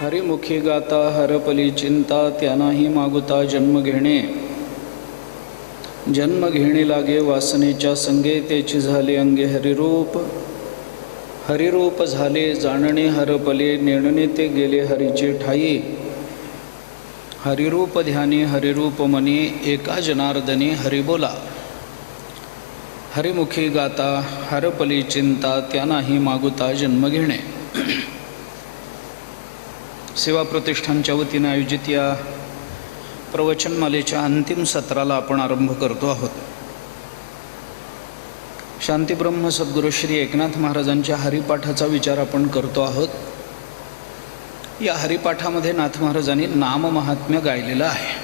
हरिमुखी गाता हरपली चिंता, त्यानाही मागुता जन्म घेणे. जन्म घेणे लागे वासनेच्या संगे, त्याची झाले अंगे हरिरूप. हरिरूप झाले जाणणे हरपले, नेणणे ते गेले हरीचे ठाई. हरिरूप ध्याने हरिरूप मनी, एका जनार्दने हरि बोला. हरिमुखी गाता हरपली चिंता, त्यानाही मागुता जन्म घेणे. सेवा प्रतिष्ठानच्या वतीने आयोजित या प्रवचनमालेच्या अंतिम सत्राला आपण आरंभ करतो आहोत. शांतीब्रह्म सद्गुरू श्री एकनाथ महाराजांच्या हरिपाठाचा विचार आपण करतो आहोत. या हरिपाठामध्ये नाथ महाराजांनी नाममहात्म्य गायलेलं आहे.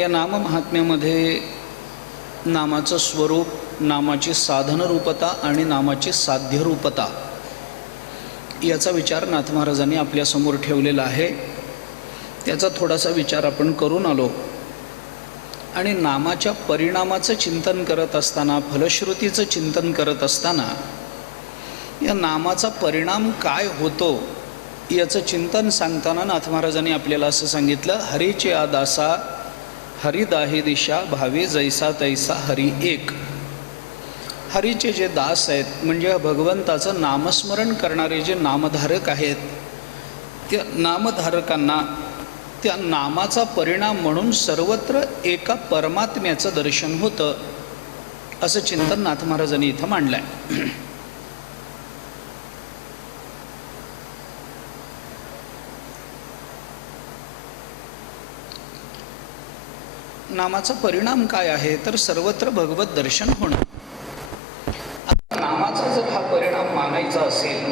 या नाममहात्म्यामध्ये नामाचं स्वरूप, नामाची साधनरूपता आणि नामाची साध्यरूपता याचा विचार नाथ महाराजांनी आपल्यासमोर ठेवलेला आहे. त्याचा थोडासा विचार आपण करून आलो आणि नामाच्या परिणामाचं चिंतन करत असताना, फलश्रुतीचं चिंतन करत असताना या नामाचा परिणाम काय होतो याचं चिंतन सांगताना नाथ महाराजांनी आपल्याला असं सांगितलं, हरीचे आदासा हरिदाही दिशा, भावे जैसा तैसा हरी एक. हरीचे जे दास आहेत म्हणजे भगवंताचं नामस्मरण करणारे जे नामधारक आहेत, त्या नामधारकांना त्या नामाचा परिणाम म्हणून सर्वत्र एका परमात्म्याचं दर्शन होतं, असं चिंतन नाथ महाराजांनी इथं मांडलंय. नामाचा परिणाम काय आहे तर सर्वत्र भगवत दर्शन होणं. नामाचा जर हा परिणाम मानायचा असेल,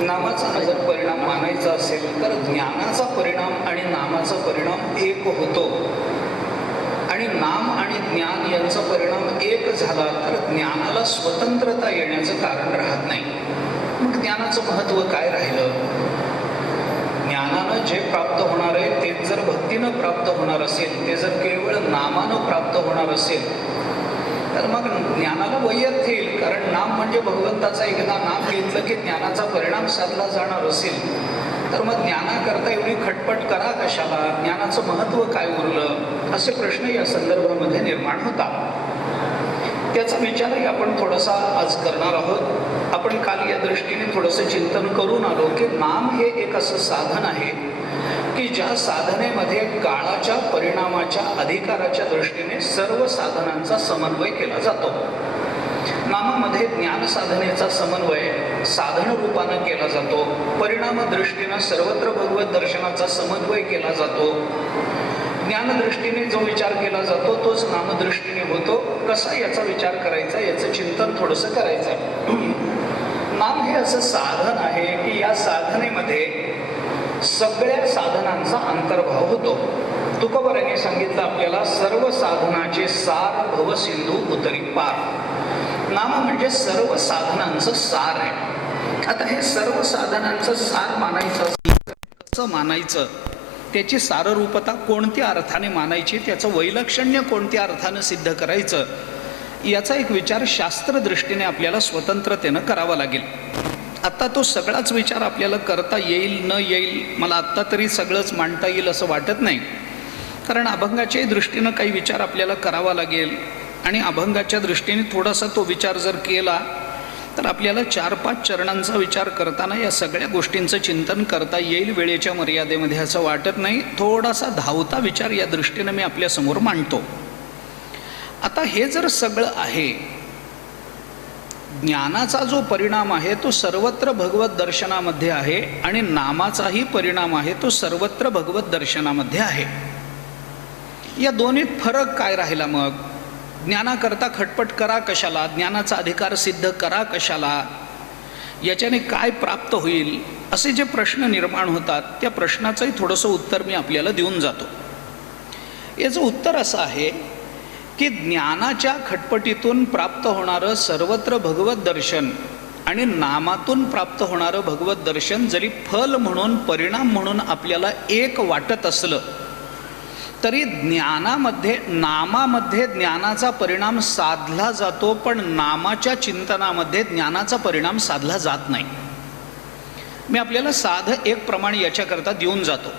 नामाचा हा जर परिणाम मानायचा असेल तर ज्ञानाचा परिणाम आणि नामाचा परिणाम एक होतो आणि नाम आणि ज्ञान यांचा परिणाम एक झाला तर ज्ञानाला स्वतंत्रता येण्याचं कारण राहत नाही. मग ज्ञानाचं महत्त्व काय राहिलं? ज्ञानानं जे प्राप्त होणार आहे ते जर भक्तीनं प्राप्त होणार असेल, ते जर केवळ नामानं प्राप्त होणार असेल तर मग ज्ञानाला वैयत्य येईल. कारण नाम म्हणजे भगवंताचा एकदा नाम घेतलं की ज्ञानाचा परिणाम साधला जाणार असेल तर मग ज्ञानाकरता एवढी खटपट करा कशाला? ज्ञानाचं महत्त्व काय उरलं? असे प्रश्न या संदर्भामध्ये निर्माण होतात. त्याचा विचारही आपण थोडासा आज करणार आहोत. आपण काल या दृष्टीने थोडंसं चिंतन करून आलो की नाम हे एक असं साधन आहे की ज्या साधनेमध्ये काळाच्या परिणामाच्या अधिकाराच्या दृष्टीने सर्व साधनांचा समन्वय केला जातो. नामामध्ये ज्ञान साधनेचा समन्वय साधन रूपानं केला जातो. परिणाम दृष्टीनं सर्वत्र भगवत दर्शनाचा समन्वय केला जातो. ज्ञानदृष्टीने जो विचार केला जातो तोच नामदृष्टीने होतो. कसा याचा विचार करायचा याचं चिंतन थोडंसं करायचं आहे. नाम हे असं साधन आहे की या साधनेमध्ये सगळ्या साधनांचा अंतर्भाव होतो. तुकोबारांनी सांगितलं आपल्याला, सर्व साधनाचे सार भव सिंधू उतरी पार. नाम म्हणजे सर्व साधनांचं सार आहे. आता हे सर्व साधनांचं सार मानायचं कसं मानायचं, त्याची साररूपता कोणत्या अर्थाने मानायची, त्याचं वैलक्षण्य कोणत्या अर्थानं सिद्ध करायचं, याचा एक विचार शास्त्रदृष्टीने आपल्याला स्वतंत्रतेनं करावा लागेल. आत्ता तो सगळाच विचार आपल्याला करता येईल न येईल, मला आत्ता तरी सगळंच मांडता येईल असं वाटत नाही. कारण अभंगाच्याही दृष्टीनं काही विचार आपल्याला करावा लागेल आणि अभंगाच्या दृष्टीने थोडासा तो विचार जर केला तर आपल्याला 4-5 चरणांचा विचार करताना या सगळ्या गोष्टींचं चिंतन करता येईल वेळेच्या मर्यादेमध्ये असं वाटत नाही. थोडासा धावता विचार या दृष्टीनं मी आपल्यासमोर मांडतो. आता हे जर सगळं आहे, ज्ञानाचा जो परिणाम आहे तो सर्वत्र भगवत दर्शनामध्ये आहे आणि नामाचाही परिणाम आहे तो सर्वत्र भगवत दर्शनामध्ये आहे. या दोन्हीत फरक काय राहिला? मग ज्ञानाकरता खटपट करा कशाला? ज्ञानाचा अधिकार सिद्ध करा कशाला? याच्याने काय प्राप्त होईल? असे जे प्रश्न निर्माण होतात त्या प्रश्नाचंही थोडंसं उत्तर मी आपल्याला देऊन जातो. याचं उत्तर असं आहे की ज्ञानाच्या खटपटीतून प्राप्त होणारं सर्वत्र भगवत दर्शन आणि नामातून प्राप्त होणारं भगवत दर्शन जरी फल म्हणून, परिणाम म्हणून आपल्याला एक वाटत असलं तरी ज्ञानामध्ये नामामध्ये ज्ञानाचा परिणाम साधला जातो, पण नामाच्या चिंतनामध्ये ज्ञानाचा परिणाम साधला जात नाही. मी आपल्याला साधं एक प्रमाण याच्याकरता देऊन जातो.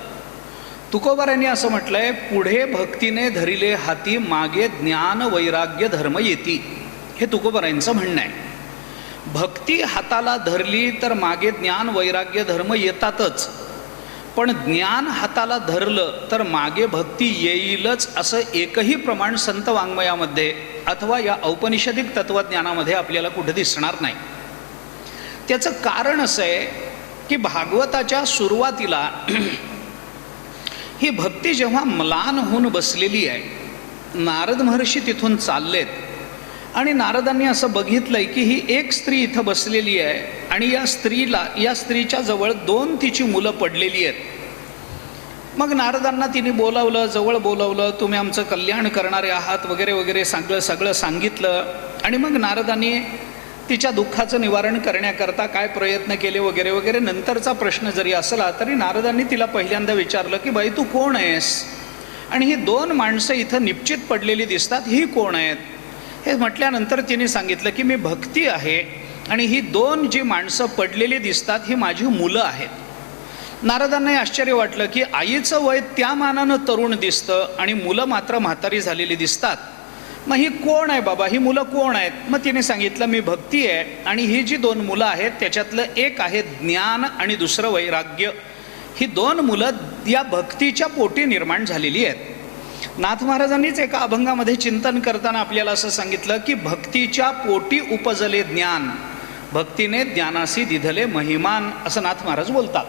तुकोबारांनी असं म्हटलंय, पुढे भक्तीने धरिले हाती, मागे ज्ञान वैराग्य धर्म येती. हे तुकोबारांचं म्हणणं आहे. भक्ती हाताला धरली तर मागे ज्ञान वैराग्य धर्म येतातच, पण ज्ञान हाताला धरलं तर मागे भक्ती येईलच, असं एकही प्रमाण संत वाङ्मयामध्ये अथवा या औपनिषदिक तत्त्वज्ञानामध्ये आपल्याला कुठे दिसणार नाही. त्याचं कारण असं आहे की भागवताच्या सुरुवातीला ही भक्ती जेव्हा म्लान होऊन बसलेली आहे, नारद महर्षी तिथून चाललेत आणि नारदांनी असं बघितलंय की ही एक स्त्री इथं बसलेली आहे आणि या स्त्रीच्या जवळ 2 तिची मुलं पडलेली आहेत. मग नारदांना तिने बोलावलं, जवळ बोलावलं, तुम्ही आमचं कल्याण करणारे आहात वगैरे वगैरे सगळं सांगितलं. आणि मग नारदांनी तिच्या दुःखाचं निवारण करण्याकरता काय प्रयत्न केले वगैरे वगैरे. नंतरचा प्रश्न जरी असला तरी नारदांनी तिला पहिल्यांदा विचारलं की बाई तू कोण आहेस, आणि ही 2 माणसं इथं निश्चित पडलेली दिसतात, ही कोण आहेत. हे म्हटल्यानंतर तिने सांगितलं की मी भक्ती आहे आणि ही 2 जी माणसं पडलेली दिसतात ही माझी मुलं आहेत. नारदांनाही आश्चर्य वाटलं की आईचं वय त्या मानानं तरुण दिसतं आणि मुलं मात्र म्हातारी झालेली दिसतात. मग ही कोण आहे बाबा, ही मुलं कोण आहेत. मग तिने सांगितलं मी भक्ती आहे आणि ही जी 2 मुलं आहेत त्याच्यातलं एक आहे ज्ञान आणि दुसरं वैराग्य. ही 2 मुलं या भक्तीच्या पोटी निर्माण झालेली आहेत. नाथ महाराजांनीच एका अभंगामध्ये चिंतन करताना आपल्याला असं सांगितलं की भक्तीच्या पोटी उपजले ज्ञान, भक्तीने ज्ञानासी दिधले महिमान, असं नाथ महाराज बोलतात.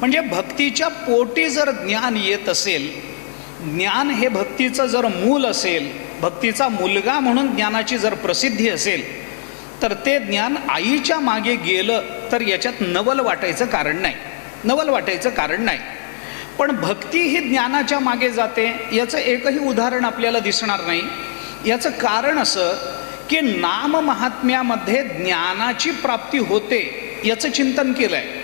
म्हणजे भक्तीच्या पोटी जर ज्ञान येत असेल, ज्ञान हे भक्तीचं जर मूल असेल, भक्तीचा मुलगा म्हणून ज्ञानाची जर प्रसिद्धी असेल, तर ते ज्ञान आईच्या मागे गेलं तर याच्यात नवल वाटायचं कारण नाही, नवल वाटायचं कारण नाही. पण भक्ती ही ज्ञानाच्या मागे जाते याचं एकही उदाहरण आपल्याला दिसणार नाही. याचं कारण असं की नाम महात्म्यामध्ये ज्ञानाची प्राप्ती होते याचं चिंतन केलं आहे.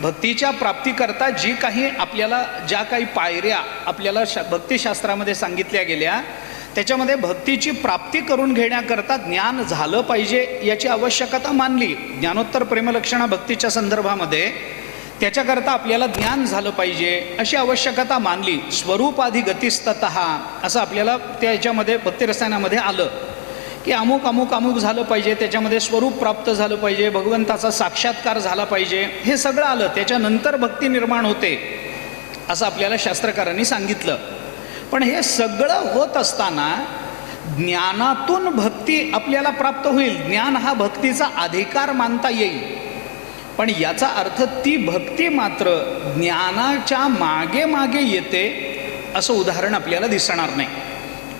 भक्तीच्या प्राप्तीकरता ज्या काही पायऱ्या आपल्याला भक्तिशास्त्रामध्ये सांगितल्या गेल्या, त्याच्यामध्ये भक्तीची प्राप्ती करून घेण्याकरता ज्ञान झालं पाहिजे याची आवश्यकता मानली. ज्ञानोत्तर प्रेमलक्षणा भक्तीच्या संदर्भामध्ये त्याच्याकरता आपल्याला ज्ञान झालं पाहिजे अशी आवश्यकता मानली. स्वरूपाधी गतिस्ततः असं आपल्याला त्याच्यामध्ये भक्तिरसायनामध्ये आलं की अमुक अमुक अमुक झालं पाहिजे, त्याच्यामध्ये स्वरूप प्राप्त झालं पाहिजे, भगवंताचा साक्षात्कार झाला पाहिजे, हे सगळं आलं. त्याच्यानंतर भक्ती निर्माण होते असं आपल्याला शास्त्रकारांनी सांगितलं. पण हे सगळं होत असताना ज्ञानातून भक्ती आपल्याला प्राप्त होईल, ज्ञान हा भक्तीचा अधिकार मानता येईल. पण याचा अर्थ ती भक्ती मात्र ज्ञानाच्या मागे मागे येते असं उदाहरण आपल्याला दिसणार नाही.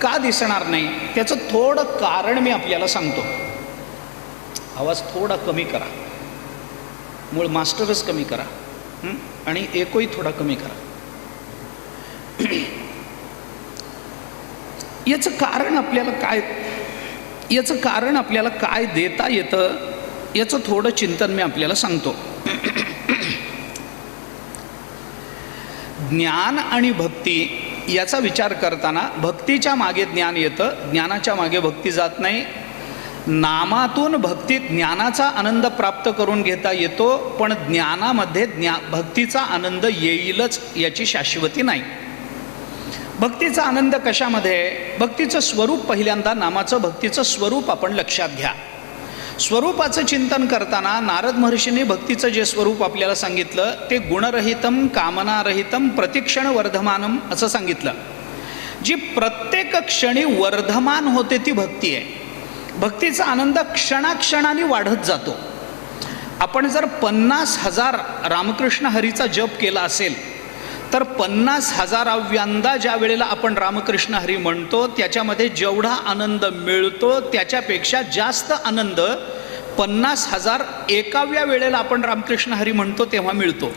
का दिसणार नाही त्याचं थोडं कारण मी आपल्याला सांगतो. आवाज थोडा कमी करा, मूळ मास्टरच कमी करा आणि एकही थोडा कमी करा. याचं कारण आपल्याला काय देता येतं याचं थोडं चिंतन मी आपल्याला सांगतो. ज्ञान आणि भक्ती याचा विचार करताना भक्तीच्या मागे ज्ञान येतं, ज्ञानाच्या मागे भक्ती जात नाही. नामातून भक्तीत ज्ञानाचा आनंद प्राप्त करून घेता येतो, पण ज्ञानामध्ये भक्तीचा आनंद येईलच याची शाश्वती नाही. भक्तीचा आनंद कशामध्ये? भक्तीचं स्वरूप, पहिल्यांदा नामाचं भक्तीचं स्वरूप आपण लक्षात घ्या. स्वरूपाचं चिंतन करताना नारद महर्षींनी भक्तीचं जे स्वरूप आपल्याला सांगितलं ते गुणरहितम कामनारहितम प्रतिक्षण वर्धमानम असं सांगितलं. जी प्रत्येक क्षणी वर्धमान होते ती भक्ती आहे. भक्तीचा आनंद क्षणाक्षणाने वाढत जातो. आपण जर 50,000 रामकृष्ण हरीचा जप केला असेल तर 50,000व्यांदा ज्या वेळेला आपण रामकृष्ण हरी म्हणतो त्याच्यामध्ये जेवढा आनंद मिळतो त्याच्यापेक्षा जास्त आनंद 50,000 एकाव्या वेळेला आपण रामकृष्ण हरी म्हणतो तेव्हा मिळतो.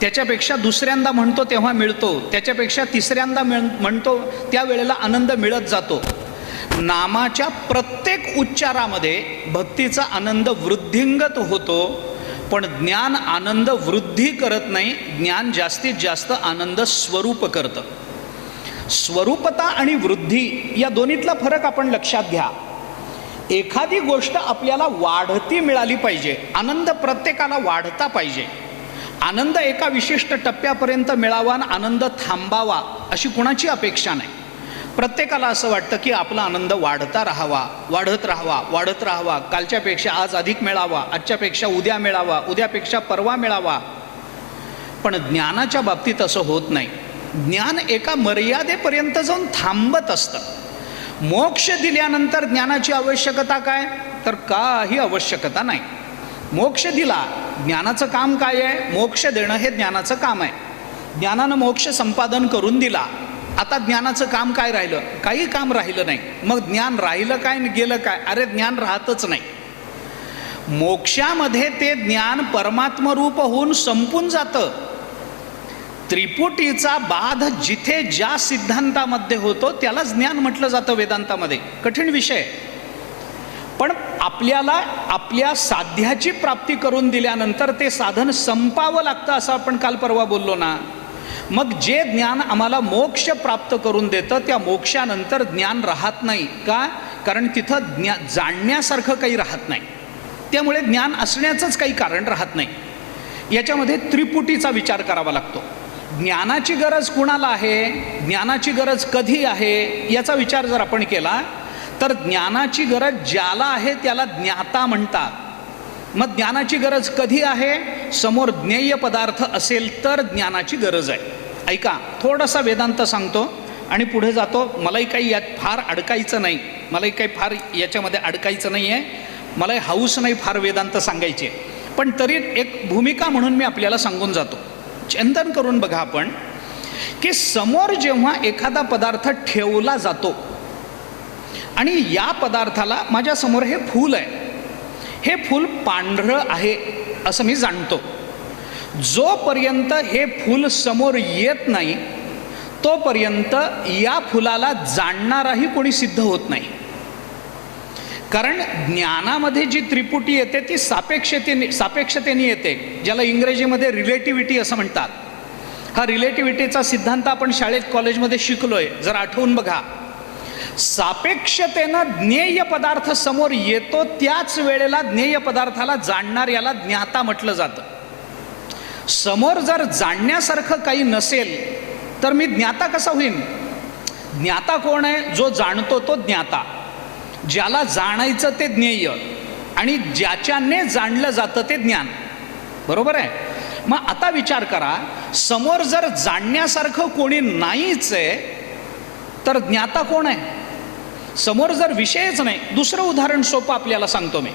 त्याच्यापेक्षा दुसऱ्यांदा म्हणतो तेव्हा मिळतो, त्याच्यापेक्षा तिसऱ्यांदा म्हणतो त्या वेळेला आनंद मिळत जातो. नामाच्या प्रत्येक उच्चारामध्ये भक्तीचा आनंद वृद्धिंगत होतो, पण ज्ञान आनंद वृद्धी करत नाही, ज्ञान जास्तीत जास्त आनंद स्वरूप करतं. स्वरूपता आणि वृद्धी या दोन्हीतला फरक आपण लक्षात घ्या. एखादी गोष्ट आपल्याला वाढती मिळाली पाहिजे, आनंद प्रत्येकाला वाढता पाहिजे, आनंद एका विशिष्ट टप्प्यापर्यंत मिळावा आणि आनंद थांबावा अशी कुणाची अपेक्षा नाही. प्रत्येकाला असं वाटतं की आपला आनंद वाढता राहावा, वाढत राहावा, वाढत राहावा, कालच्यापेक्षा आज अधिक मिळावा, आजच्यापेक्षा उद्या मिळावा, उद्यापेक्षा परवा मिळावा. पण ज्ञानाच्या बाबतीत असं होत नाही. ज्ञान एका मर्यादेपर्यंत जाऊन थांबत असतं. मोक्ष दिल्यानंतर ज्ञानाची आवश्यकता काय? तर काही आवश्यकता नाही. मोक्ष दिला, ज्ञानाचं काम काय आहे? मोक्ष देणं हे ज्ञानाचं काम आहे. ज्ञानानं मोक्ष संपादन करून दिला, आता ज्ञानाचं काम काय राहिलं? काही काम राहिलं नाही. मग ज्ञान राहिलं काय गेलं काय? अरे ज्ञान राहतच नाही. मोक्षामध्ये ते ज्ञान परमात्मरूप होऊन संपून जातं. त्रिपुटीचा बाध जिथे ज्या सिद्धांतामध्ये होतो त्याला ज्ञान म्हटलं जातं वेदांतामध्ये. कठीण विषय, पण आपल्याला आपल्या साध्याची प्राप्ती करून दिल्यानंतर ते साधन संपावं लागतं, असं आपण काल परवा बोललो ना. मग जे ज्ञान आम्हाला मोक्ष प्राप्त करून देतं त्या मोक्षानंतर ज्ञान राहत नाही का? कारण तिथं जाणण्यासारखं काही राहत नाही. त्यामुळे ज्ञान असण्याचंच काही कारण राहत नाही. याच्यामध्ये त्रिपुटीचा विचार करावा लागतो. ज्ञानाची गरज कुणाला आहे, ज्ञानाची गरज कधी आहे याचा विचार जर आपण केला तर ज्ञानाची गरज ज्याला आहे त्याला ज्ञाता म्हणतात. मग ज्ञानाची गरज कधी आहे? समोर ज्ञेय पदार्थ असेल तर ज्ञानाची गरज आहे. ऐका, थोडासा वेदांत सांगतो आणि पुढे जातो. मलाही काही यात फार अडकायचं नाही, मलाही काही फार याच्यामध्ये अडकायचं नाही आहे, मलाही हौस नाही फार वेदांत सांगायचे. पण तरी एक भूमिका म्हणून मी आपल्याला सांगून जातो. चिंतन करून बघा आपण की समोर जेव्हा एखादा पदार्थ ठेवला जातो आणि या पदार्थाला माझ्यासमोर हे फूल आहे, हे फूल पांढरं आहे असं मी जाणतो. जोपर्यंत हे फूल समोर येत नाही तोपर्यंत या फुलाला जाणणाराही कोणी सिद्ध होत नाही. कारण ज्ञानामध्ये जी त्रिपुटी येते ती सापेक्षतेने येते, ज्याला इंग्रजीमध्ये रिलेटिव्हिटी असं म्हणतात. हा रिलेटिव्हिटीचा सिद्धांत आपण शाळेत कॉलेजमध्ये शिकलोय, जर आठवून बघा. सापेक्षतेनं ज्ञेय पदार्थ समोर येतो त्याच वेळेला ज्ञेय पदार्थाला जाणणार याला ज्ञाता म्हटलं जातं. समोर जर जाणण्यासारखं काही नसेल तर मी ज्ञाता कसा होईन? ज्ञाता कोण आहे? जो जाणतो तो ज्ञाता. ज्याला जाणायचं ते ज्ञेय आणि ज्याच्याने जाणलं जातं ते ज्ञान. बरोबर आहे? मग आता विचार करा, समोर जर जाणण्यासारखं कोणी नाहीच आहे तर ज्ञाता कोण आहे? समोर जर विषयच नाही. दुसरं उदाहरण सोपं आपल्याला सांगतो मी.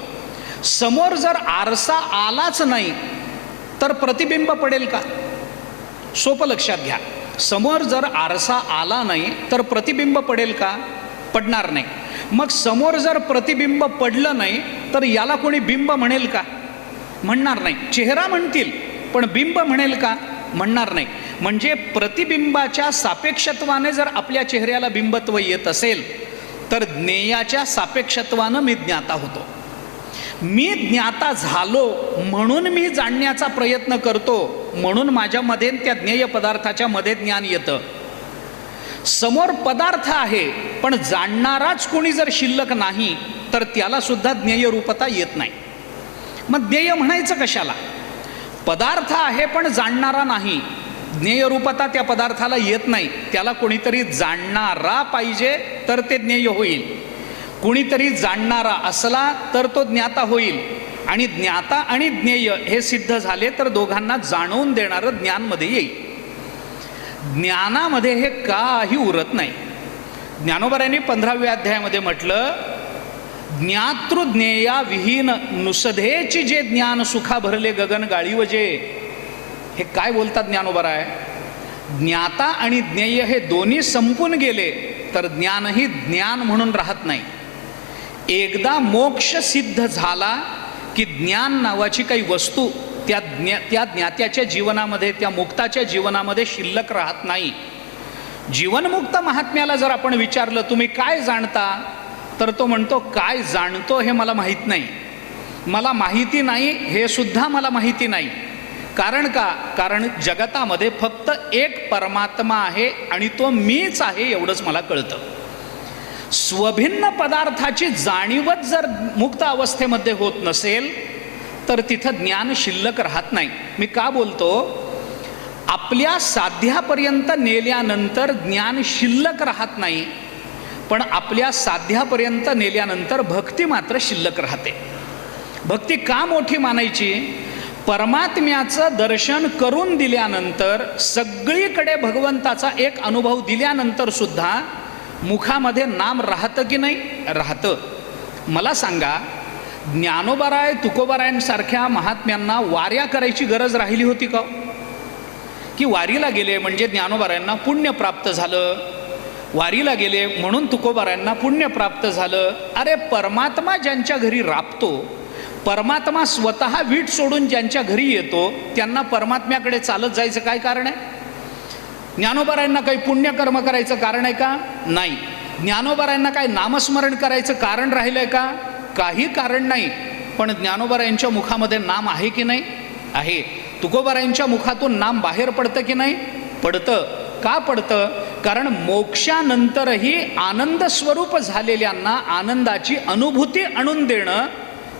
समोर जर आरसा आलाच नाही तर प्रतिबिंब पडेल का? सोपं लक्षात घ्या. समोर जर आरसा आला नाही तर प्रतिबिंब पडेल का? पडणार नाही. मग समोर जर प्रतिबिंब पडलं नाही तर याला कोणी बिंब म्हणेल का? म्हणणार नाही. चेहरा म्हणतील पण बिंब म्हणेल का? म्हणणार नाही. म्हणजे प्रतिबिंबाच्या सापेक्षत्वाने जर आपल्या चेहऱ्याला बिंबत्व येत असेल तर ज्ञेयाच्या सापेक्षत्वानं मी ज्ञाता होतो. मी ज्ञाता झालो म्हणून मी जाणण्याचा प्रयत्न करतो, म्हणून माझ्यामध्ये त्या ज्ञेय पदार्थाच्या मध्ये ज्ञान येतं. समोर पदार्थ आहे पण जाणणाराच कोणी जर शिल्लक नाही तर त्याला सुद्धा ज्ञेय रूपता येत नाही. मग ज्ञेय म्हणायचं कशाला? पदार्थ आहे पण जाणणारा नाही, ज्ञेय रूपता त्या पदार्थाला येत नाही. त्याला कोणीतरी जाणणारा पाहिजे तर ते ज्ञेय होईल. कोणीतरी जाणणारा असला तर तो ज्ञाता होईल. आणि ज्ञाता आणि ज्ञेय हे सिद्ध झाले तर दोघांना जाणवून देणारं ज्ञानमध्ये येईल. ज्ञानामध्ये हे काही उरत नाही. ज्ञानोबारायांनी 15व्या अध्यायामध्ये म्हटलं, ज्ञातृज्ञेया विहीन नुसधेची जे ज्ञान सुखा भरले गगन गाळीव जे. हे काय बोलतात ज्ञानोबाराय? ज्ञाता आणि ज्ञेय हे दोन्ही संपून गेले तर ज्ञानही ज्ञान म्हणून राहत नाही. एकदा मोक्ष सिद्ध झाला की ज्ञान नावाची काही वस्तू त्या ज्ञात्याच्या जीवनामध्ये, त्या मुक्ताच्या जीवनामध्ये शिल्लक राहत नाही. जीवनमुक्त महात्म्याला जर आपण विचारलं तुम्ही काय जाणता, तर तो म्हणतो काय जाणतो हे मला माहीत नाही, मला माहिती नाही हे सुद्धा मला माहिती नाही. कारण का? कारण जगतामध्ये फक्त एक परमात्मा आहे आणि तो मीच आहे एवढंच मला कळतं. स्वभिन्न पदार्थाची जाणीवच जर मुक्त अवस्थेमध्ये होत नसेल तर तिथं ज्ञान शिल्लक राहत नाही. मी का बोलतो? आपल्या साध्यापर्यंत नेल्यानंतर ज्ञान शिल्लक राहत नाही, पण आपल्या साध्यापर्यंत नेल्यानंतर भक्ती मात्र शिल्लक राहते. भक्ती का मोठी मानायची? परमात्म्याचं दर्शन करून दिल्यानंतर, सगळीकडे भगवंताचा एक अनुभव दिल्यानंतर सुद्धा मुखामध्ये नाम राहतं की नाही? राहतं. मला सांगा, ज्ञानोबाराय तुकोबारायांसारख्या महात्म्यांना वाऱ्या करायची गरज राहिली होती का? की वारीला गेले म्हणजे ज्ञानोबारायांना पुण्य प्राप्त झालं, वारीला गेले म्हणून तुकोबारायांना पुण्य प्राप्त झालं. अरे परमात्मा ज्यांच्या घरी राबतो, परमात्मा स्वतः वीट सोडून ज्यांच्या घरी येतो, त्यांना परमात्म्याकडे चालत जायचं काय कारण आहे? ज्ञानोबारायांना काही पुण्यकर्म करायचं कारण आहे का? नाही. ज्ञानोबारायांना काय नामस्मरण करायचं कारण राहिलं आहे का? काही कारण नाही. पण ज्ञानोबारायांच्या मुखामध्ये नाम आहे की नाही? आहे. तुकोबारायांच्या मुखातून नाम बाहेर पडतं की नाही? पडतं. का पडतं? कारण मोक्षानंतरही आनंद स्वरूप झालेल्यांना आनंदाची अनुभूती आणून देणं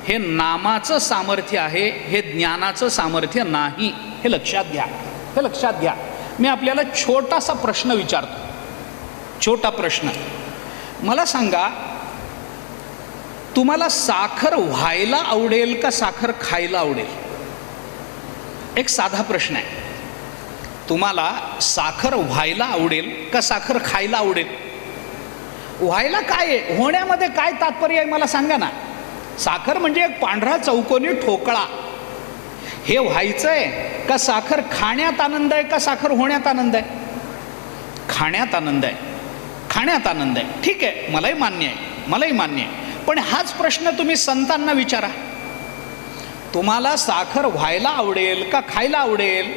हे नामाचं सामर्थ्य आहे, हे ज्ञानाचं सामर्थ्य नाही. हे लक्षात घ्या, हे लक्षात घ्या. मी आपल्याला छोटासा प्रश्न विचारतो, छोटा प्रश्न. मला सांगा, तुम्हाला साखर व्हायला आवडेल का साखर खायला आवडेल? एक साधा प्रश्न आहे. तुम्हाला साखर व्हायला आवडेल का साखर खायला आवडेल? व्हायला काय आहे? होण्यामध्ये काय तात्पर्य आहे मला सांगा ना. साखर म्हणजे एक पांढरा चौकोनी ठोकळा. हे व्हायचं आहे का साखर खाण्यात आनंद आहे का साखर होण्यात आनंद आहे? खाण्यात आनंद आहे, खाण्यात आनंद आहे. ठीक आहे, मलाही मान्य आहे, मलाही मान्य आहे. पण हाच प्रश्न तुम्ही संतांना विचारा, तुम्हाला साखर व्हायला आवडेल का खायला आवडेल?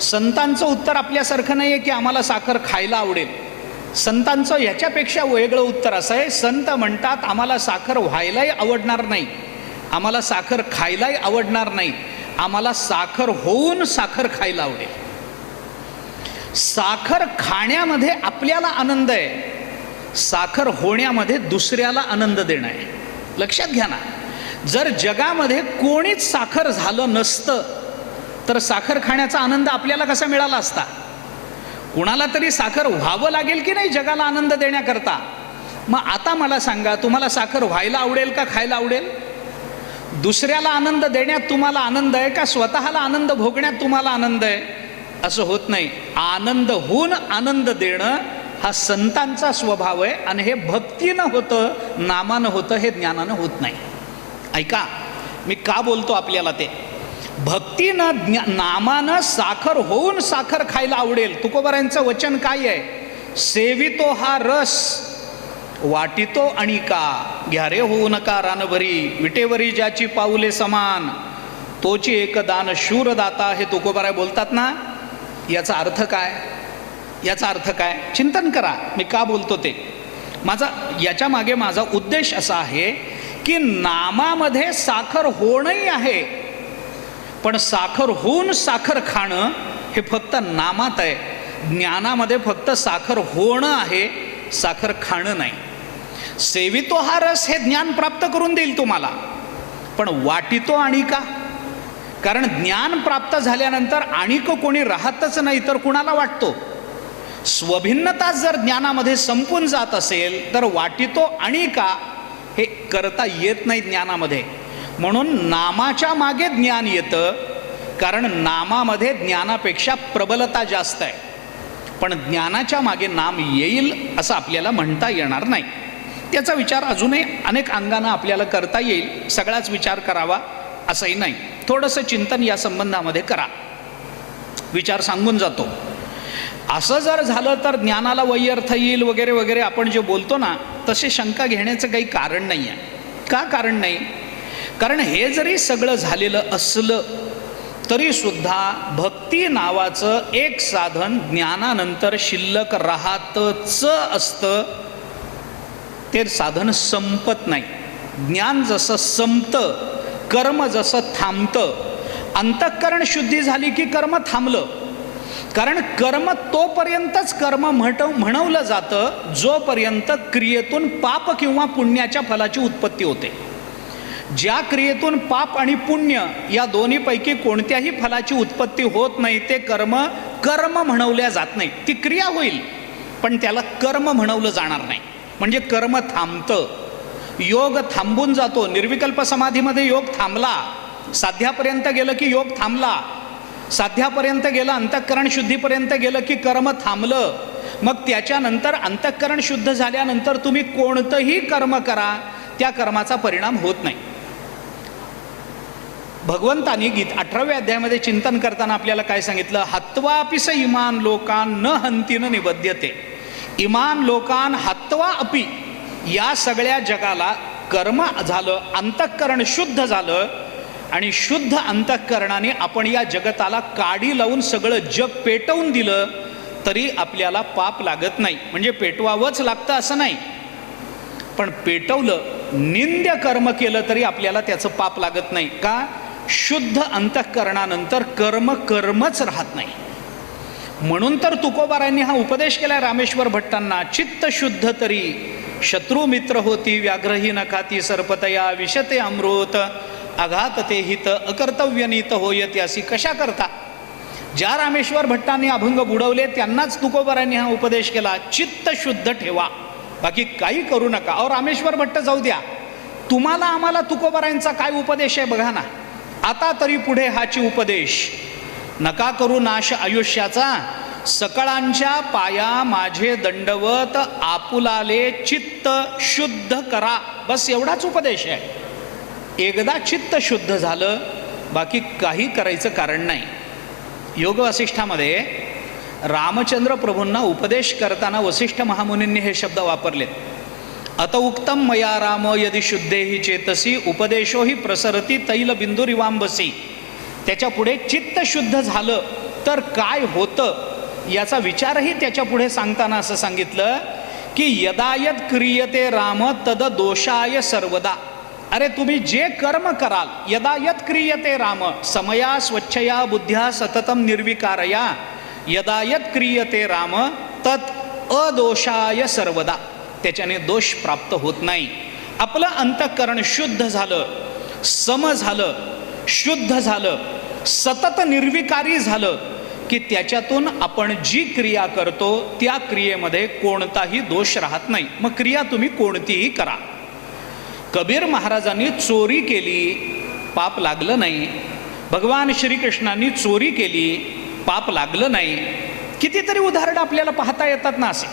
संतांचं उत्तर आपल्यासारखं नाही आहे की आम्हाला साखर खायला आवडेल. संतांचं ह्याच्यापेक्षा वेगळं उत्तर असं आहे. संत म्हणतात आम्हाला साखर व्हायलाही आवडणार नाही, आम्हाला साखर खायलाही आवडणार नाही, आम्हाला साखर होऊन साखर खायला आवडेल. साखर खाण्यामध्ये आपल्याला आनंद आहे, साखर होण्यामध्ये दुसऱ्याला आनंद देणं आहे. लक्षात घ्या ना. जर जगामध्ये कोणीच साखर झालं नसतं तर साखर खाण्याचा आनंद आपल्याला कसा मिळाला असता? कुणाला तरी साखर व्हावं लागेल की नाही जगाला आनंद देण्याकरता. मग आता मला सांगा, तुम्हाला साखर व्हायला आवडेल का खायला आवडेल? दुसऱ्याला आनंद देण्यात तुम्हाला आनंद आहे का स्वतःला आनंद भोगण्यात तुम्हाला आनंद आहे? असं होत नाही. आनंद होऊन आनंद देणं हा संतांचा स्वभाव आहे आणि हे भक्तीनं होतं, नामानं होतं, हे ज्ञानानं होत नाही. ऐका, मी का बोलतो आपल्याला ते. भक्तीनं नामानं साखर होऊन साखर खायला आवडेल. तुकोबारायांचं वचन काय आहे? सेवितो हा रस वाटितो आणि का, घ्या रे होऊ नका रानभरी, विटेवरी ज्याची पाऊले समान, तोची एक दान शूरदाता. हे तुकोबाराय बोलतात ना. याचा अर्थ काय? याचा अर्थ काय? चिंतन करा मी का बोलतो ते. याच्या मागे माझा उद्देश असा आहे की नामामध्ये साखर होणंही आहे, पण साखर होऊन साखर खाणं हे फक्त नामात आहे. ज्ञानामध्ये फक्त साखर होणं आहे, साखर खाणं नाही. सेवितो हा रस हे ज्ञान प्राप्त करून देईल तुम्हाला, पण वाटितो आणि का? कारण ज्ञान प्राप्त झाल्यानंतर आणिक कोणी राहतच नाही तर कुणाला वाटतो? स्वभिन्नता जर ज्ञानामध्ये संपून जात असेल तर वाटितो आणि का हे करता येत नाही ज्ञानामध्ये. म्हणून नामाच्या मागे ज्ञान येतं, कारण नामामध्ये ज्ञानापेक्षा प्रबलता जास्त आहे. पण ज्ञानाच्या मागे नाम येईल असं आपल्याला म्हणता येणार नाही. त्याचा विचार अजूनही अनेक अंगानं आपल्याला करता येईल. सगळाच विचार करावा असंही नाही. थोडंसं चिंतन या संबंधामध्ये करा. विचार सांगून जातो. असं जर झालं तर ज्ञानाला वैयर्थ येईल वगैरे वगैरे आपण जे बोलतो ना, तसे शंका घेण्याचं काही कारण नाही आहे. का कारण नाही? कारण हे जरी सगळं झालेलं असलं तरी सुद्धा भक्ती नावाचं एक साधन ज्ञानानंतर शिल्लक राहतच असतं. ते साधन संपत नाही. ज्ञान जसं संपतं, कर्म जसं थांबतं, अंतःकरण शुद्धी झाली की कर्म थांबलं. कारण कर्म तोपर्यंतच कर्म म्हणवलं जातं जोपर्यंत क्रियेतून पाप किंवा पुण्याच्या फलाची उत्पत्ती होते. ज्या क्रियेतून पाप आणि पुण्य या दोन्हीपैकी कोणत्याही फलाची उत्पत्ती होत नाही ते कर्म म्हणवल्या जात नाही. ती क्रिया होईल पण त्याला कर्म म्हणवलं जाणार नाही. म्हणजे कर्म थांबतं, योग थांबून जातो. निर्विकल्प समाधीमध्ये योग थांबला, साध्यापर्यंत गेलं की योग थांबला, साध्यापर्यंत गेलं, अंतःकरण शुद्धीपर्यंत गेलं की कर्म थांबलं. मग त्याच्यानंतर अंतःकरण शुद्ध झाल्यानंतर तुम्ही कोणतंही कर्म करा, त्या कर्माचा परिणाम होत नाही. भगवंतानी 18व्या अध्यायामध्ये चिंतन करताना आपल्याला काय सांगितलं? हत्वापिस इमान लोकान न हंतीन निबध्यते. इमान लोकान हत्वा अपि, या सगळ्या जगाला कर्म झालं, अंतःकरण शुद्ध झालं आणि शुद्ध अंतःकरणाने आपण या जगताला काडी लावून सगळं जग पेटवून दिलं तरी आपल्याला पाप लागत नाही. म्हणजे पेटवावंच लागतं असं नाही, पण पेटवलं, निंद्य कर्म केलं तरी आपल्याला त्याचं पाप लागत नाही. का? शुद्ध अंतःकरणानंतर कर्मच राहत नाही. म्हणून तर तुकोबारायांनी हा उपदेश केलाय रामेश्वर भट्टांना. चित्त शुद्ध तरी शत्रू मित्र होती, व्याघ्रही न खाती सर्पतया विशते अमृत आघात ते हित अकर्तव्य नीत होयते. अशी कशा करता? ज्या रामेश्वर भट्टांनी अभंग बुडवले त्यांनाच तुकोबारायांनी हा उपदेश केला, चित्त शुद्ध ठेवा, बाकी काही करू नका. अहो रामेश्वर भट्ट जाऊ द्या, तुम्हाला आम्हाला तुकोबारायांचा काय उपदेश आहे बघा ना. आता तरी पुढे हाची उपदेश, नका करू नाश आयुष्याचा, सकळांच्या पाया माझे दंडवत, आपुलाले चित्त शुद्ध करा. बस एवढाच उपदेश आहे. एकदा चित्त शुद्ध झालं बाकी काही करायचं कारण नाही. योग वसिष्ठामध्ये रामचंद्र प्रभूंना उपदेश करताना वसिष्ठ महामुनींनी हे शब्द वापरलेत. अत उक्तम मया राम यदि शुद्धेहि चेतसी उपदेशो ही प्रसरती तैल बिंदुरिवांबसी. त्याच्या पुढे चित्त शुद्ध झालं तर काय होतं याचा विचारही त्याच्या पुढे सांगताना असं सांगितलं की यदायत क्रियते राम तद दोषाय सर्वदा. अरे तुम्ही जे कर्म कराल, यदायत क्रियते राम समया स्वच्छया बुद्ध्या सततम निर्विकारया, यदायत क्रियते राम तत् अदोषाय सर्वदा. त्याच्याने दोष प्राप्त होत नाही. आपलं अंतःकरण शुद्ध झालं, सम झालं, शुद्ध झालं, सतत निर्विकारी झालं की त्याच्यातून आपण जी क्रिया करतो त्या क्रियेमध्ये कोणताही दोष राहत नाही. मग क्रिया तुम्ही कोणतीही करा. कबीर महाराजांनी चोरी केली, पाप लागलं नाही. भगवान श्रीकृष्णांनी चोरी केली, पाप लागलं नाही. कितीतरी उदाहरण आपल्याला पाहता येतात ना असे.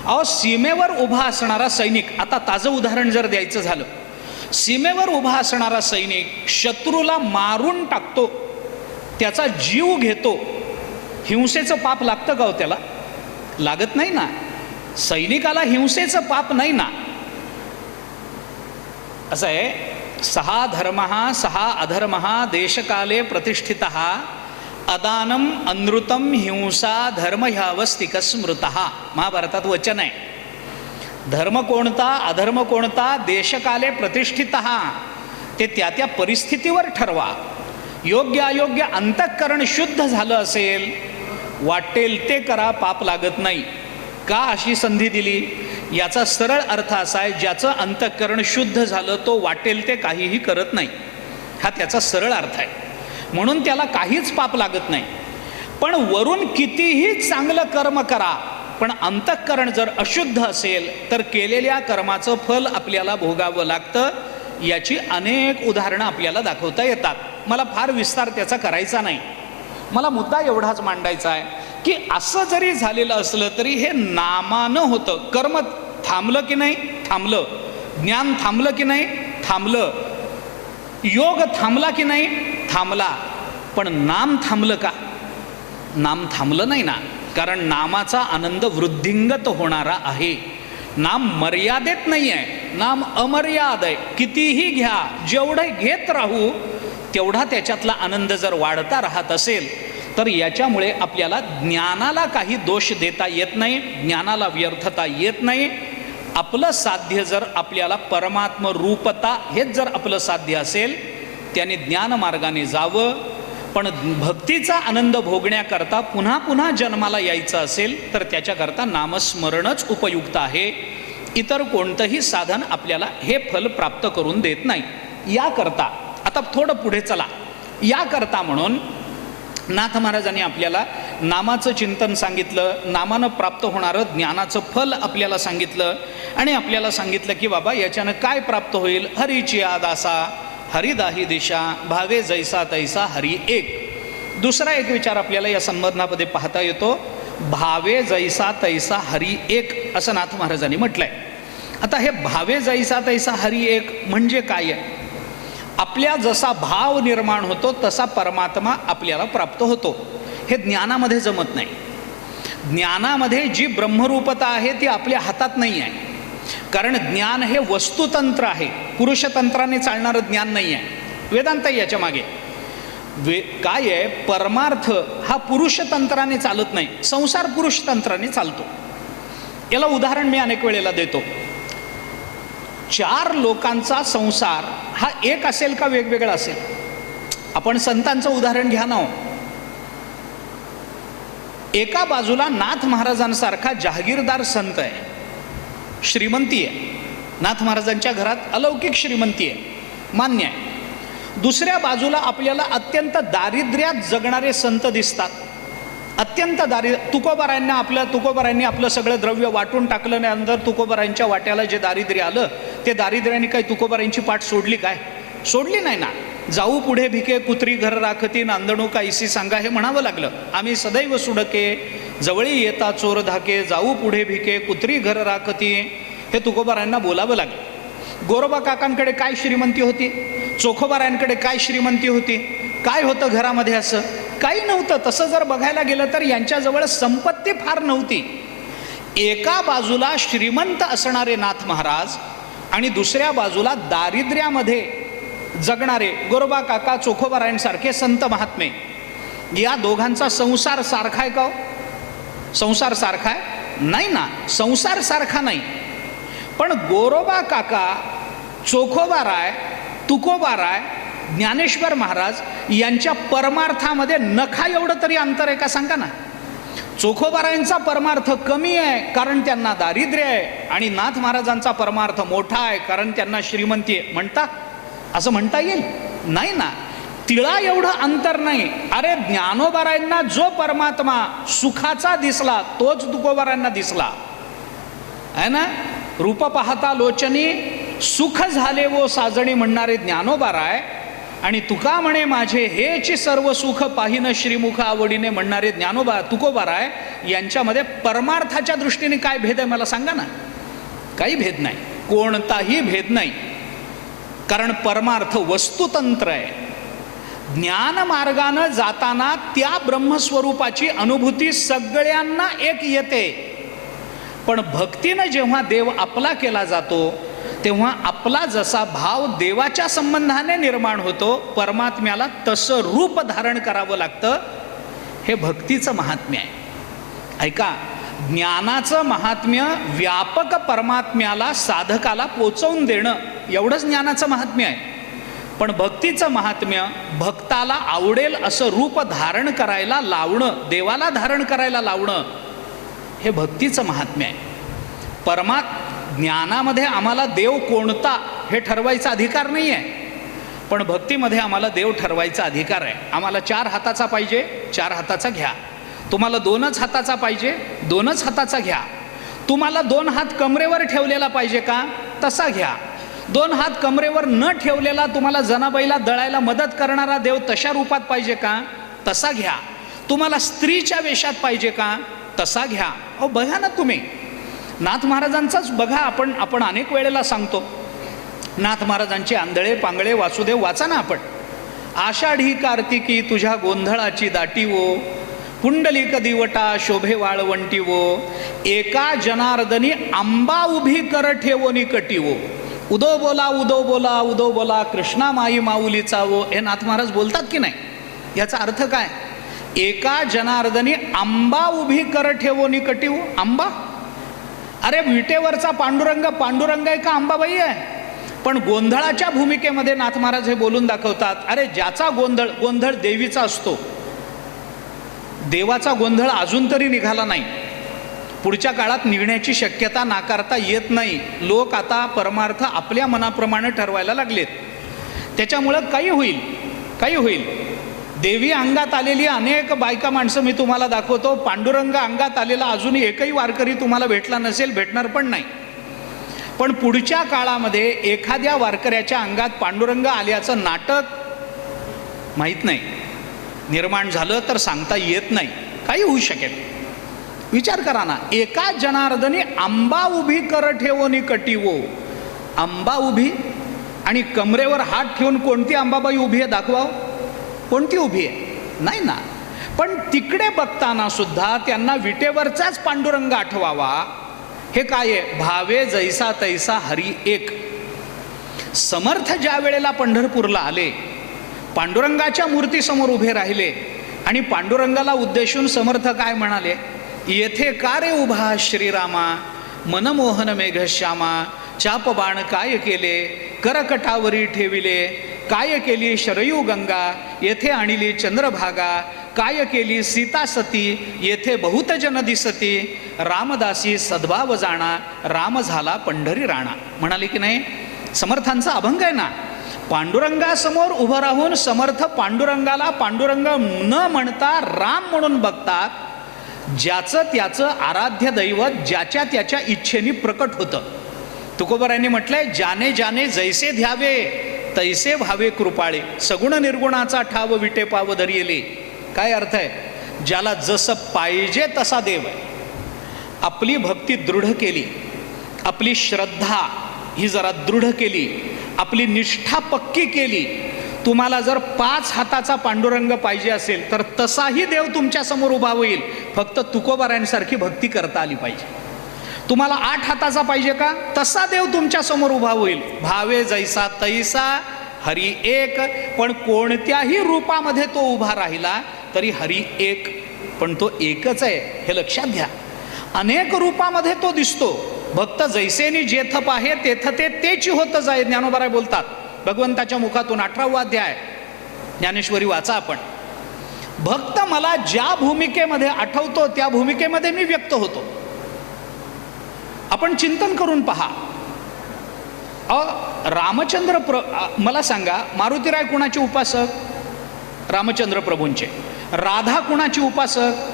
अहो सीमेवर उभा असणारा सैनिक, आता ताजं उदाहरण जर द्यायचं झालं, सीमेवर उभा असणारा सैनिक शत्रूला मारून टाकतो, त्याचा जीव घेतो, हिंसेचं पाप लागतं का हो त्याला? लागत नाही ना. सैनिकाला हिंसेचं पाप नाही ना. असं आहे, सहा धर्म सहा अधर्म देशकाले प्रतिष्ठित अदानम अनृतम हिंसा धर्म ह्यावस्तिक स्मृत. महाभारतात वचन आहे. धर्म कोणता, अधर्म कोणता, देशकाले प्रतिष्ठित, ते त्या त्या परिस्थितीवर ठरवा. योग्य अयोग्य अंतःकरण शुद्ध झालं असेल, वाटेल ते करा, पाप लागत नाही. का अशी संधी दिली? याचा सरळ अर्थ असा आहे, ज्याचं अंतःकरण शुद्ध झालं तो वाटेल ते काहीही करत नाही. हा त्याचा सरळ अर्थ आहे. म्हणून त्याला काहीच पाप लागत नाही. पण वरून कितीही चांगलं कर्म करा, पण अंतःकरण जर अशुद्ध असेल तर केलेल्या कर्माचं फल आपल्याला भोगावं लागतं. याची अनेक उदाहरणं आपल्याला दाखवता येतात. मला फार विस्तार त्याचा करायचा नाही. मला मुद्दा एवढाच मांडायचा आहे की असं जरी झालेलं असलं तरी हे नामानं होतं. कर्म थांबलं की नाही? थांबलं. ज्ञान थांबलं की नाही? थांबलं. योग थांबला की नाही? थांबला. पण नाम थांबलं का? नाम थांबलं नाही ना. कारण नामाचा आनंद वृद्धिंगत होणारा आहे. नाम मर्यादेत नाही आहे, नाम अमर्याद आहे. कितीही घ्या, जेवढं घेत राहू तेवढा त्याच्यातला आनंद जर वाढता राहत असेल तर याच्यामुळे आपल्याला ज्ञानाला काही दोष देता येत नाही, ज्ञानाला व्यर्थता येत नाही. आपलं साध्य जर आपल्याला परमात्म रूपता हेच जर आपलं साध्य असेल, त्याने ज्ञानमार्गाने जावं. पण भक्तीचा आनंद भोगण्याकरता पुन्हा पुन्हा जन्माला यायचं असेल तर त्याच्याकरता नामस्मरणच उपयुक्त आहे. इतर कोणतंही साधन आपल्याला हे फल प्राप्त करून देत नाही. याकरता आता थोडं पुढे चला. याकरता म्हणून नाथ महाराजांनी आपल्याला नामाचं चिंतन सांगितलं, नामानं प्राप्त होणारं ज्ञानाचं फल आपल्याला सांगितलं आणि आपल्याला सांगितलं की बाबा याच्यानं काय प्राप्त होईल. हरीची आदासा हरिदाही दिशा भावे जैसा तैसा हरी एक. दुसरा एक विचार आपल्याला या संबंधामध्ये पाहता येतो. भावे जैसा तैसा हरी एक असं नाथ महाराजांनी म्हटलंय. आता हे भावे जैसा तैसा हरी एक म्हणजे काय आहे. आपल्या जसा भाव निर्माण होतो तसा परमात्मा आपल्याला प्राप्त होतो. हे ज्ञानामध्ये जमत नाही. ज्ञानामध्ये जी ब्रह्मरूपता आहे ती आपल्या हातात नाही आहे. कारण ज्ञान हे वस्तुतंत्र आहे, पुरुषतंत्राने चालणारं ज्ञान नाही आहे. वेदांत याच्या मागे काय आहे, परमार्थ हा पुरुषतंत्राने चालत नाही, संसार पुरुषतंत्राने चालतो. याला उदाहरण मी अनेक वेळेला देतो. 4 लोकांचा संसार हा एक असेल का वेगवेगळा असेल. आपण संतांचं उदाहरण घ्या ना. एका बाजूला नाथ महाराजांसारखा जहागीरदार संत आहे, श्रीमंती आहे. नाथ महाराजांच्या घरात अलौकिक श्रीमंती आहे, मान्य आहे. दुसऱ्या बाजूला आपल्याला अत्यंत दारिद्र्यात जगणारे संत दिसतात. अत्यंत तुकोबारायांनी आपलं सगळं द्रव्य वाटून टाकलं नाही. नंतर तुकोबारायांच्या वाट्याला जे दारिद्र्य आलं ते दारिद्र्याने काही तुकोबारायांची पाठ सोडली काय? सोडली नाही ना. जाऊ पुढे भिके कुत्री घर राखती नांदणू कायसी सांगा हे म्हणावं लागलं. आम्ही सदैव सुडके जवळी येता चोर धाके जाऊ पुढे भिके कुत्री घर राखती हे तुकोबारायांना बोलावं लागलं. गोरोबा काकांकडे काय श्रीमंती होती, चोखोबारायांकडे काय श्रीमंती होती, काय होतं घरामध्ये? असं काही नव्हतं. तसं जर बघायला गेलं तर यांच्याजवळ संपत्ती फार नव्हती. एका बाजूला श्रीमंत असणारे नाथ महाराज आणि दुसऱ्या बाजूला दारिद्र्यामध्ये जगणारे गोरोबा काका चोखोबारायांसारखे संत महात्मे. या दोघांचा संसार सारखा आहे का? संसार सारखा आहे? नाही ना, संसार सारखा नाही. पण गोरोबा काका, चोखोबाराय, तुकोबाराय, ज्ञानेश्वर महाराज यांच्या परमार्थामध्ये नखा एवढं तरी अंतर आहे का सांगा ना. चोखोबारायांचा परमार्थ कमी आहे कारण त्यांना दारिद्र्य आहे आणि नाथ महाराजांचा परमार्थ मोठा आहे कारण त्यांना श्रीमंती आहे. म्हणता असं म्हणता येईल? नाही ना, तिळा एवढं अंतर नाही. अरे ज्ञानोबारायांना जो परमात्मा सुखाचा दिसला तोच तुकोबारायांना दिसला आहे ना. रूप पाहता लोचनी सुख झाले वो साजणी म्हणणारे ज्ञानोबाराय आणि तुका म्हणे माझे हेची सर्व सुख पाहिन श्रीमुख आवडीने म्हणणारे तुकोबाराय यांच्यामध्ये परमार्थाच्या दृष्टीने काय भेद आहे मला सांगा ना. काही भेद नाही, कोणताही भेद नाही. कारण परमार्थ वस्तुतंत्र आहे. ज्ञान मार्गानं जाताना त्या ब्रह्मस्वरूपाची अनुभूती सगळ्यांना एक येते. पण भक्तीनं जेव्हा देव आपला केला जातो तेव्हा आपला जसा भाव देवाच्या संबंधाने निर्माण होतो परमात्म्याला तसं रूप धारण करावं लागतं. हे भक्तीचं महात्म्य आहे. ऐका, ज्ञानाचं महात्म्य व्यापक परमात्म्याला साधकाला पोचवून देणं एवढंच ज्ञानाचं महात्म्य आहे. पण भक्तीचं महात्म्य भक्ताला आवडेल असं रूप धारण करायला लावणं, देवाला धारण करायला लावणं हे भक्तीचं महात्म्य आहे. ज्ञानामध्ये आम्हाला देव कोणता हे ठरवायचा अधिकार नाही आहे. पण भक्तीमध्ये आम्हाला देव ठरवायचा अधिकार आहे. आम्हाला 4 हाताचा पाहिजे, 4 हाताचा घ्या. तुम्हाला 2च हाताचा पाहिजे, 2च हाताचा घ्या. तुम्हाला 2 हात कमरेवर ठेवलेला पाहिजे का? तसा घ्या. 2 हात कमरेवर न ठेवलेला तुम्हाला जनाबाईला दळायला मदत करणारा देव तशा रूपात पाहिजे का? तसा घ्या. तुम्हाला स्त्रीच्या वेशात पाहिजे का? तसा घ्या. अहो बघा ना तुम्ही, नाथ महाराजांचाच बघा. आपण अनेक वेळेला सांगतो नाथ महाराजांचे आंधळे पांगळे वासुदेव वाचा ना आपण. आषाढी कार्तिकी तुझ्या गोंधळाची दाटी वो पुंडलिक दिवटा शोभे वाळवंटी वो एका जनार्दनी आंबा उभी कर ठेवोनी कटी वो उदो बोला उदो बोला उदो बोला कृष्णा माई माऊलीचा वो. हे नाथ महाराज बोलतात की नाही? याचा अर्थ काय? एका जनार्दनी आंबा उभी कर ठेवोनी कटी वो. आंबा? अरे विटेवरचा पांडुरंग पांडुरंग आहे का अंबाबाई आहे? पण गोंधळाच्या भूमिकेमध्ये नाथ महाराज हे बोलून दाखवतात, अरे ज्याचा गोंधळ, गोंधळ देवीचा असतो, देवाचा गोंधळ अजून तरी निघाला नाही, पुढच्या काळात निघण्याची शक्यता नाकारता येत नाही. लोक आता परमार्थ आपल्या मनाप्रमाणे ठरवायला लागलेत. त्याच्यामुळं काही होईल. देवी अंगात आलेली अनेक बायका माणसं मी तुम्हाला दाखवतो. पांडुरंग अंगात आलेला अजूनही एकही वारकरी तुम्हाला भेटला नसेल, भेटणार पण नाही. पण पुढच्या काळामध्ये एखाद्या वारकऱ्याच्या अंगात पांडुरंग आल्याचं नाटक माहीत नाही, निर्माण झालं तर सांगता येत नाही, काही होऊ शकेल. विचार करा ना, एका जनार्दनी आंबा उभी कर ठेवोनी कटिवो. आंबा उभी आणि कमरेवर हात ठेवून कोणती अंबाबाई उभी आहे दाखवा, कोणती उभी आहे? नाही ना. पण तिकडे बघताना सुद्धा त्यांना विटेवरचाच पांडुरंग आठवावा. हे काय आहे? भावे जैसा तैसा हरी एक. समर्थ ज्या वेळेला पंढरपूरला आले, पांडुरंगाच्या मूर्तीसमोर उभे राहिले आणि पांडुरंगाला उद्देशून समर्थ काय म्हणाले? येथे का रे उभा श्रीरामा, मनमोहन मेघश्यामा, चाप बाण काय केले, करकटावरी ठेविले, काय केली शरयू गंगा, येथे आणली चंद्रभागा, काय केली सीता सती, येथे बहुत जन दिसती, रामदासी सद्भाव जाणा, राम झाला पंढरी राणा. म्हणाले की नाही? समर्थांचा अभंग आहे ना. पांडुरंगासमोर उभं राहून समर्थ पांडुरंगाला पांडुरंग न म्हणता राम म्हणून बघतात. ज्याचं त्याचं आराध्य दैवत ज्याच्या त्याच्या इच्छेने प्रकट होतं. तुकोबारायांनी म्हटलंय, ज्याने ज्याने जैसे ध्यावे तैसे भावे कृपाळे, सगुण निर्गुणाचा ठाव विटे पाव धरिले. काय अर्थ आहे? ज्याला जसं पाहिजे तसा देव आहे. आपली भक्ती दृढ केली, आपली श्रद्धा ही जरा दृढ केली, आपली निष्ठा पक्की केली. तुम्हाला जर 5 हाताचा पांडुरंग पाहिजे असेल तर तसाही देव तुमच्या समोर उभा होईल. फक्त तुकोबारायांसारखी भक्ती करता आली पाहिजे. तुम्हाला 8 हाताचा पाहिजे का? तसा देव तुमच्या समोर उभा होईल. भावे जैसा तैसा हरी एक. पण कोणत्याही रूपामध्ये तो उभा राहिला तरी हरी एक, पण तो एकच आहे हे लक्षात घ्या. अनेक रूपामध्ये तो दिसतो. भक्त जैसेनी जेथप आहे तेथ ते तेची होत जाय, ज्ञानोबाराय बोलतात भगवंताच्या मुखातून. 18वा अध्याय ज्ञानेश्वरी वाचा आपण. भक्त मला ज्या भूमिकेमध्ये आठवतो त्या भूमिकेमध्ये मी व्यक्त होतो. आपण चिंतन करून पहा. रामचंद्र मला सांगा, मारुतीराय कुणाचे उपासक? रामचंद्र प्रभूंचे. राधा कुणाची उपासक?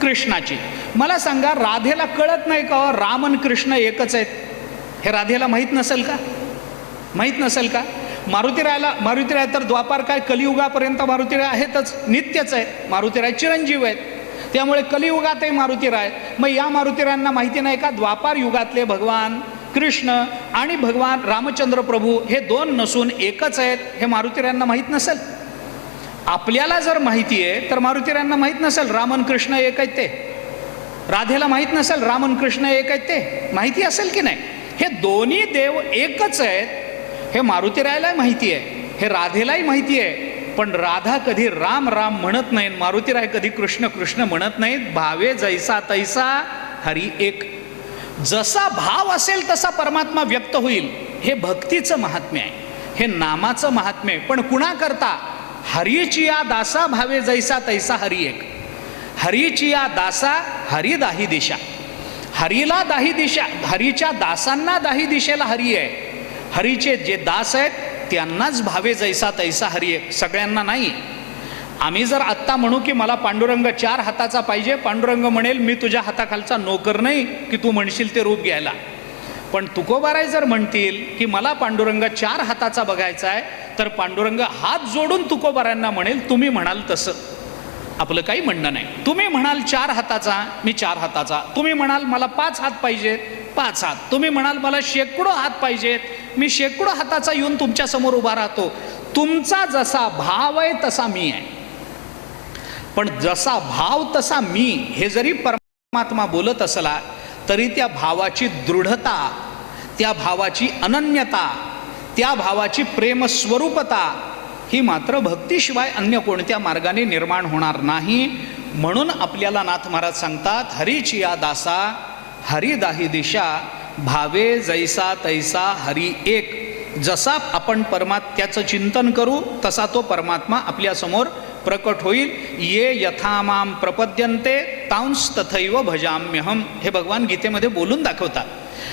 कृष्णाची. मला सांगा, राधेला कळत नाही का राम आणि कृष्ण एकच आहेत? हे राधेला माहीत नसेल का? माहीत नसेल का? मारुतीराय तर द्वापार काय कलियुगापर्यंत मारुतीराय आहेतच, नित्यच आहेत. मारुतीराय चिरंजीव आहेत, त्यामुळे कलियुगातही मारुतीराय. मग या मारुतीरायांना माहिती नाही का द्वापार युगातले भगवान कृष्ण आणि भगवान रामचंद्र प्रभू हे 2 नसून एकच आहेत? हे मारुतीरायांना माहीत नसेल. आपल्याला जर माहिती आहे तर मारुतीरायांना माहीत नसेल रामन कृष्ण एक आहेत ते. राधेला माहीत नसेल रामन कृष्ण एक आहेत ते. माहिती असेल की नाही? हे दोन्ही देव एकच आहेत हे मारुतीरायालाही माहिती आहे, हे राधेलाही माहिती आहे. पण राधा कधी राम राम म्हणत नाही, मारुतीराय कधी कृष्ण कृष्ण म्हणत नाहीत. भावे जैसा तैसा हरी एक. जसा भाव असेल तसा परमात्मा व्यक्त होईल. हे भक्तीचं महात्म्य आहे, हे नामाचं महात्म्य आहे. पण कुणा करता? हरीची या दासा भावे जैसा तैसा हरी एक. हरीची या दासा हरी दाही दिशा. हरीला दाही दिशा, हरीच्या दासांना दाही दिशेला हरी आहे. हरीचे जे दास आहेत त्यांनाच भावे जैसा तैसा हरी एक, सगळ्यांना नाही. आम्ही जर आत्ता म्हणू की मला पांडुरंग 4 हाताचा पाहिजे, पांडुरंग म्हणेल मी तुझ्या हाताखालचा नोकर नाही की तू म्हणशील ते रूप घ्यायला. पण तुकोबाराय जर म्हणतील की मला पांडुरंग 4 हाताचा बघायचा आहे, तर पांडुरंग हात जोडून तुकोबारायांना म्हणेल तुम्ही म्हणाल तसं. आपलं काही म्हणणं नाही. तुम्ही म्हणाल 4 हाताचा, मी 4 हाताचा. तुम्ही म्हणाल मला 5 हात पाहिजेत, 5 हात. तुम्ही म्हणाल मला शेकडो हात पाहिजेत, मी शेकडो हाताचा येऊन तुमच्या समोर उभा राहतो. तुमचा जसा भाव आहे तसा मी आहे. पण जसा भाव तसा मी हे जरी परमात्मा बोलत असला तरी त्या भावाची दृढता, त्या भावाची अनन्यता, त्या भावाची प्रेमस्वरूपता ही मात्र भक्तीशिवाय अन्य कोणत्या मार्गाने निर्माण होणार नाही. म्हणून आपल्याला नाथ महाराज सांगतात, हरीची या दासा हरी दाही दिशा, भावे जैसा तैसा हरी एक. जसा आपण त्याचं चिंतन करू तसा तो परमात्मा आपल्यासमोर प्रकट होईल. ये यथा माम प्रपद्यन्ते तांस तथैव भजाम्यहम, हे भगवान गीतेमध्ये बोलून दाखवतात.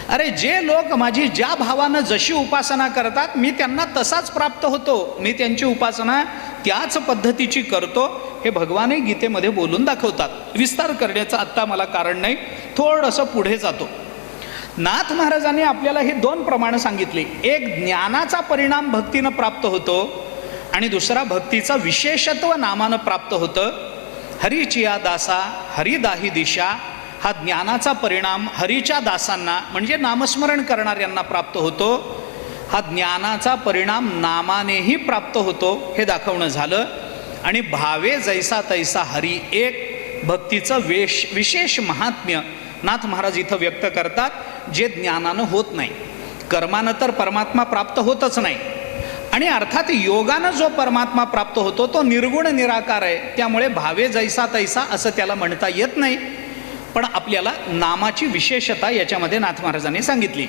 अरे जे लोक माझी ज्या भावानं जशी उपासना करतात मी त्यांना तसाच प्राप्त होतो, मी त्यांची उपासना त्याच पद्धतीची करतो, हे भगवानही गीतेमध्ये बोलून दाखवतात. विस्तार करण्याचं आत्ता मला कारण नाही, थोडंसं पुढे जातो. नाथ महाराजांनी आपल्याला ही दोन प्रमाणं सांगितली. एक ज्ञानाचा परिणाम भक्तीनं प्राप्त होतो आणि दुसरा भक्तीचं विशेषत्व नामानं प्राप्त होतं. हरीचिया दासा हरिदाही दिशा, हा ज्ञानाचा परिणाम हरीच्या दासांना म्हणजे नामस्मरण करणाऱ्यांना प्राप्त होतो. हा ज्ञानाचा परिणाम नामानेही प्राप्त होतो हे दाखवणं झालं. आणि भावे जैसा तैसा हरी एक, भक्तीचं विशेष महात्म्य नाथ महाराज इथं व्यक्त करतात, जे ज्ञानानं होत नाही. कर्मानं तर परमात्मा प्राप्त होतच नाही, आणि अर्थात योगानं जो परमात्मा प्राप्त होतो तो निर्गुण निराकार आहे. त्यामुळे भावे जैसा तैसा असं त्याला म्हणता येत नाही. पण आपल्याला नामाची विशेषता याच्यामध्ये नाथ महाराजांनी सांगितली.